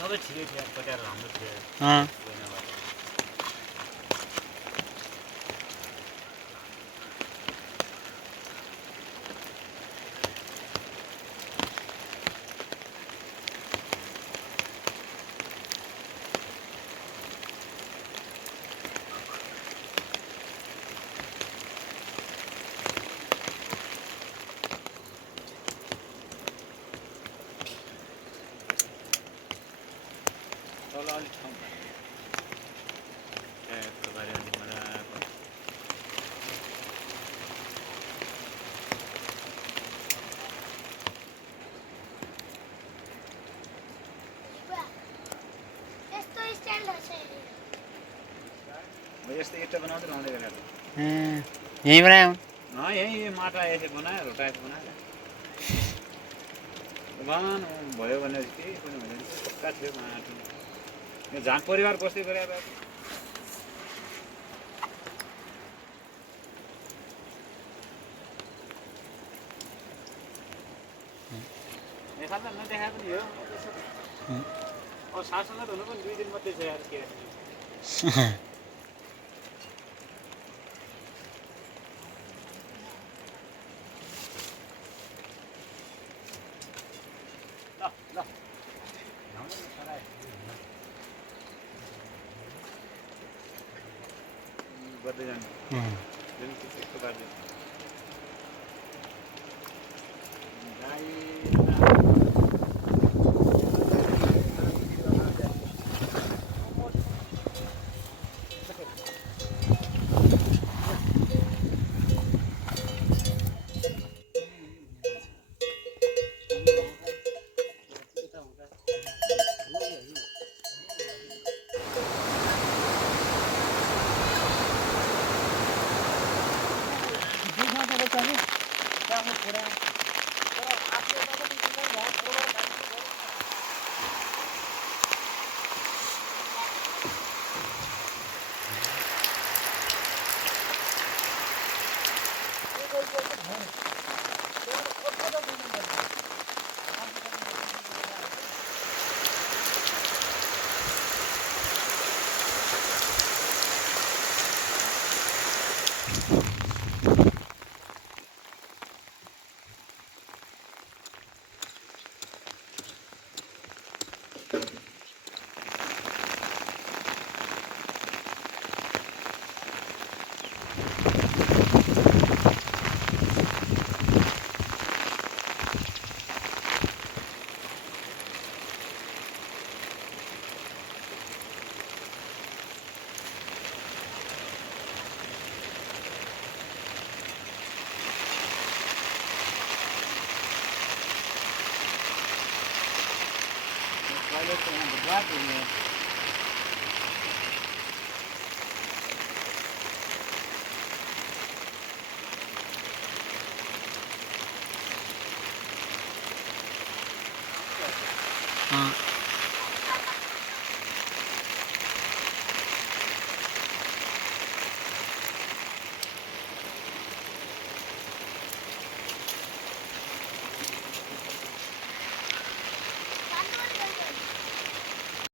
सबै ठिकै थियो कट्याएर राम्रो थियो अँ तल अलिक ठाउँ ट्याकको बारे अलिक मजाको यस्तो इट्टा बनाउँदै रहँदै गरेर यहीँ बनायो यहीँ माटा यसो बनायो टाइप बनायो बनाउनु भयो भने केही पनि हुँदैन पक्का थियो माटो यो झान परिवार बस्दै गरेर देखा त नदेखा पनि हो अब साससङ्गत हुनु पनि 2 दिन मात्रै छ यार के गर्दै जानु जुन त्यस्तो गर्दै Toilet,